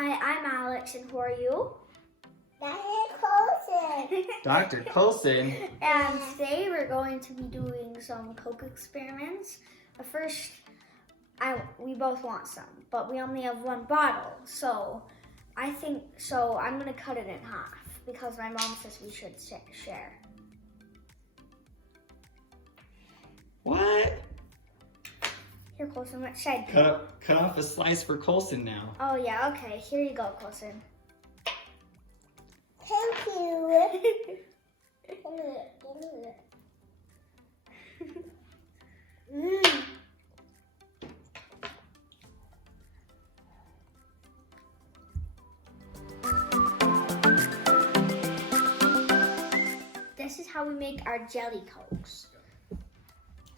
Hi, I'm Alex, and who are you? Dr. Coleson. Dr. Coleson. And today we're going to be doing some Coke experiments. But first, we both want some, but we only have one bottle. So I'm gonna cut it in half because my mom says we should share. What? Here, Coulson, which side? Cut off a slice for Coleson now. Oh yeah, okay. Here you go, Coulson. Thank you. This is how we make our jelly Cokes.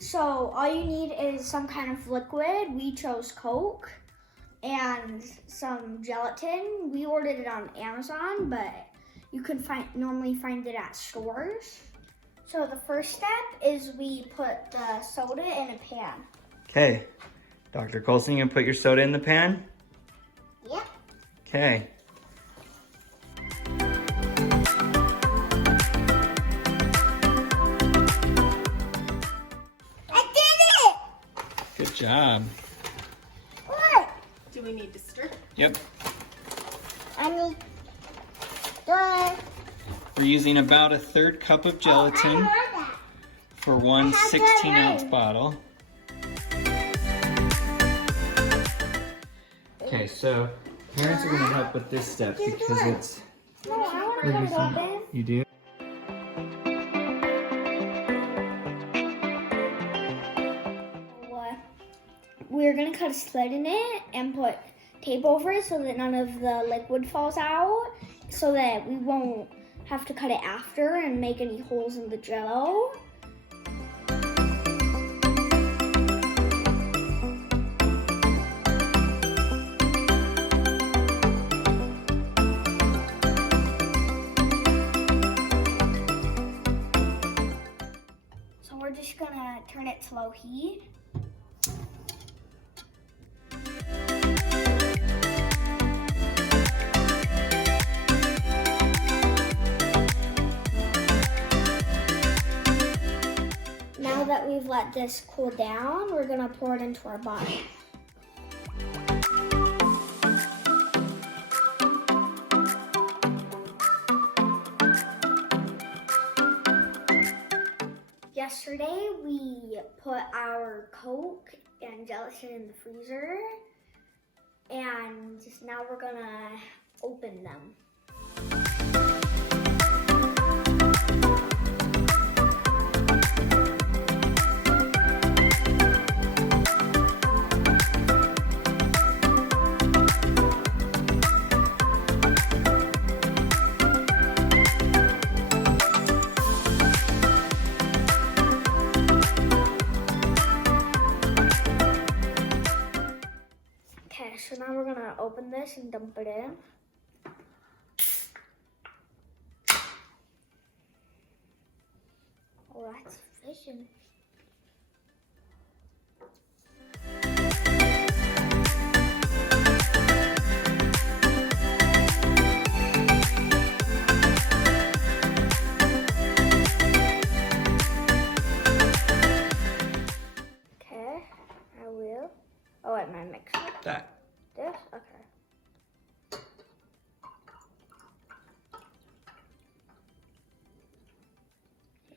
So all you need is some kind of liquid. We chose Coke and some gelatin. We ordered it on Amazon, but you can normally find it at stores. So the first step is we put the soda in a pan. Okay. Dr. Coleson, you gonna put your soda in the pan? Yep. Okay. Good job. What? Do we need to stir? Yep. I need the... We're using about a 1/3 cup of gelatin I heard that. for one 16-ounce bottle. Okay, so parents are gonna help with this step because it's... No, I want to cut it open. You do? We're gonna cut a slit in it and put tape over it so that none of the liquid falls out, so that we won't have to cut it after and make any holes in the Jell-O. So we're just gonna turn it to low heat. Now that we've let this cool down, we're gonna pour it into our bottle. Yesterday, we put our Coke and gelatin in the freezer, and just now we're gonna open them. Okay, so now we're gonna open this and dump it in. Oh, that's efficient. Okay, I will. Oh, wait, my mixer. That. This? Okay.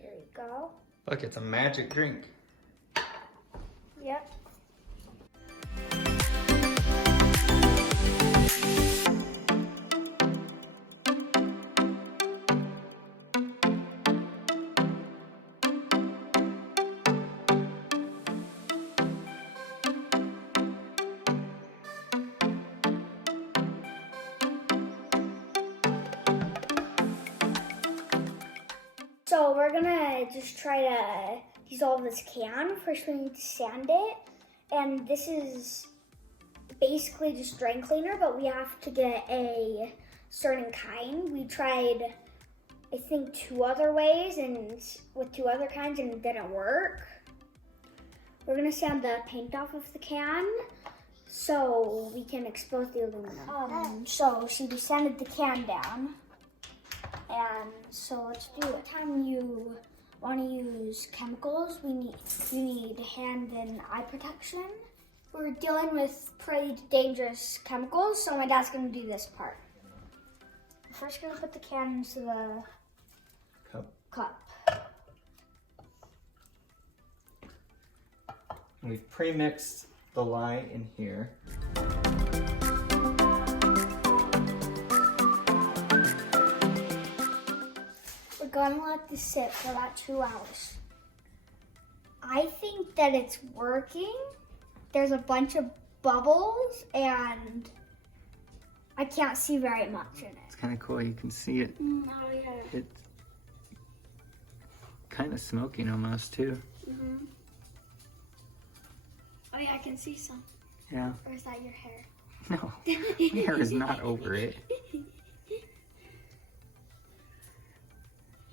Here we go. Look, it's a magic drink. Yep. So we're gonna just try to dissolve this can. First we need to sand it. And this is basically just drain cleaner, but we have to get a certain kind. We tried, I think, 2 other ways and with 2 other kinds and it didn't work. We're gonna sand the paint off of the can. so we can expose the aluminum. So she descended the can down. And so let's do it. Time you want to use chemicals, you need hand and eye protection. We're dealing with pretty dangerous chemicals, so my dad's gonna do this part. I'm first gonna put the can into the cup. We've pre-mixed the lye in here. We're gonna let this sit for about 2 hours. I think that it's working. There's a bunch of bubbles and I can't see very much in it. It's kind of cool. You can see it. Oh yeah. It's kind of smoking almost too. Mm-hmm. Oh yeah, I can see some. Yeah. Or is that your hair? No, my hair is not over it. You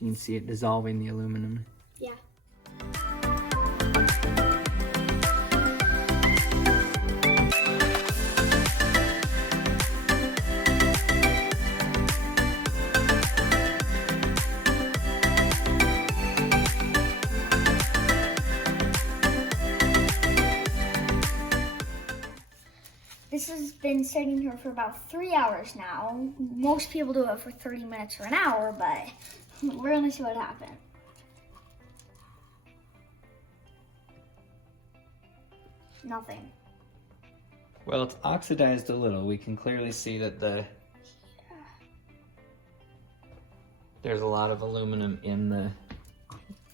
can see it dissolving the aluminum. Yeah. This has been sitting here for about 3 hours now. Most people do it for 30 minutes or an hour, but we're gonna see what happens. Nothing. Well, it's oxidized a little. We can clearly see that there's a lot of aluminum in the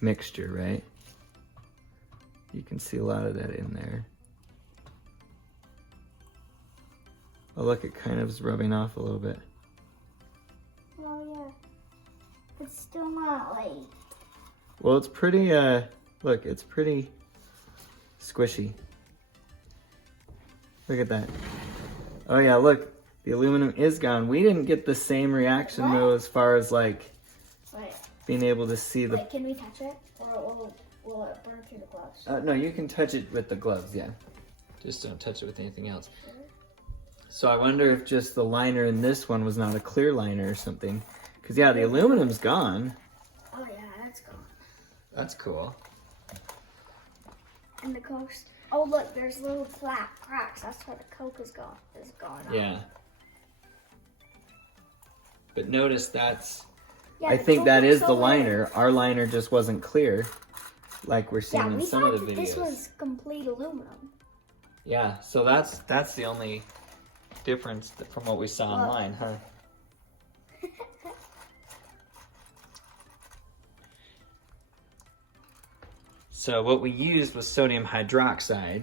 mixture, right? You can see a lot of that in there. Oh, look, it kind of is rubbing off a little bit. Oh yeah. It's still not like... Well, it's pretty, look, it's pretty squishy. Look at that. Oh yeah, look, the aluminum is gone. We didn't get the same reaction though as far as like Wait. being able to see the... Wait, can we touch it? Or will it burn through the gloves? No, you can touch it with the gloves, yeah. Just don't touch it with anything else. So I wonder if just the liner in this one was not a clear liner or something. Because yeah, the aluminum's gone. Oh yeah, that's gone. That's cool. And the Coke's... Oh look, there's little flat cracks. That's where the Coke is gone. Yeah. But notice that's... Yeah, I the think Coke that looks is the so liner. Our liner just wasn't clear. Like we're seeing Yeah, in we some thought of the that videos. this was complete aluminum. Yeah, so that's the only difference from what we saw online, huh? So what we used was sodium hydroxide,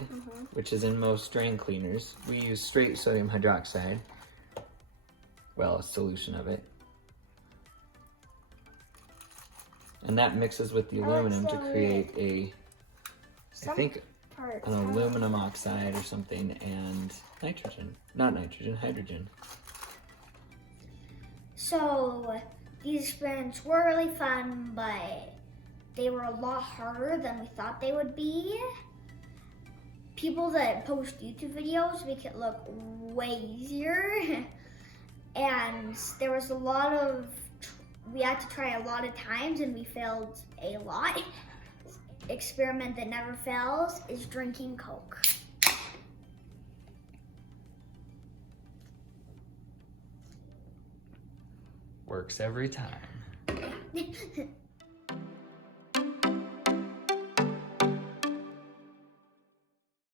which is in most drain cleaners. We use straight sodium hydroxide. Well, a solution of it. And that mixes with the aluminum to create I think, an aluminum oxide or something, and nitrogen. Not nitrogen, hydrogen. So these experiments were really fun, but they were a lot harder than we thought they would be. People that post YouTube videos make it look way easier. And there was a lot of, we had to try a lot of times and we failed a lot. Experiment that never fails is drinking Coke. Works every time.